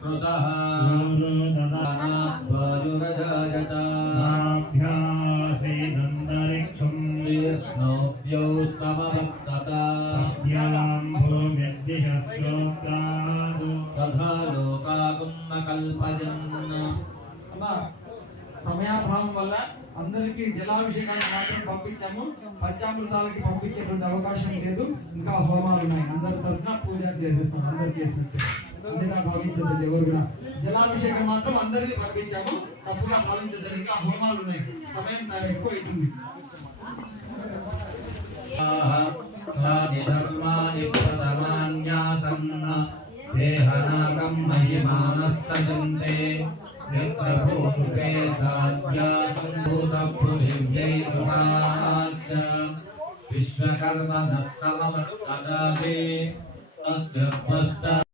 कृतः वायुरजायत नाभ्यासीदन्तरिक्षं विष्णोऽव्यौ समवर्तत भूम्यद्दिशश्रोत्रात् तथा लोकागुं न कल्पयन् సమయాభావం వల్ల అందరికీ జలాభిషేకానికి మాత్రం పంపించాము. పంచామృతాలకి పంపించేటువంటి అవకాశం లేదు. ఇంకా హోమాలు ఉన్నాయి. అందరి తరఫున పూజ చేసేస్తాం. అందరు చేసినట్టు అందుగా భావించదండి. ఎవరు కూడా జలాభిషేకం మాత్రం అందరికీ పంపించాము. తప్పుగా భావించదండి. ఇంకా హోమాలు ఉన్నాయి. సమయం ఎక్కువ అవుతుంది. ధర్మాని ప్రథమాన్యాసన్న దేహనాకం మహిమానస్తజంతే यत्र भूते साध्यासम्भूतपृथिव्यै सुधाच्च विश्वकर्मणः समवत्तदावे तस्य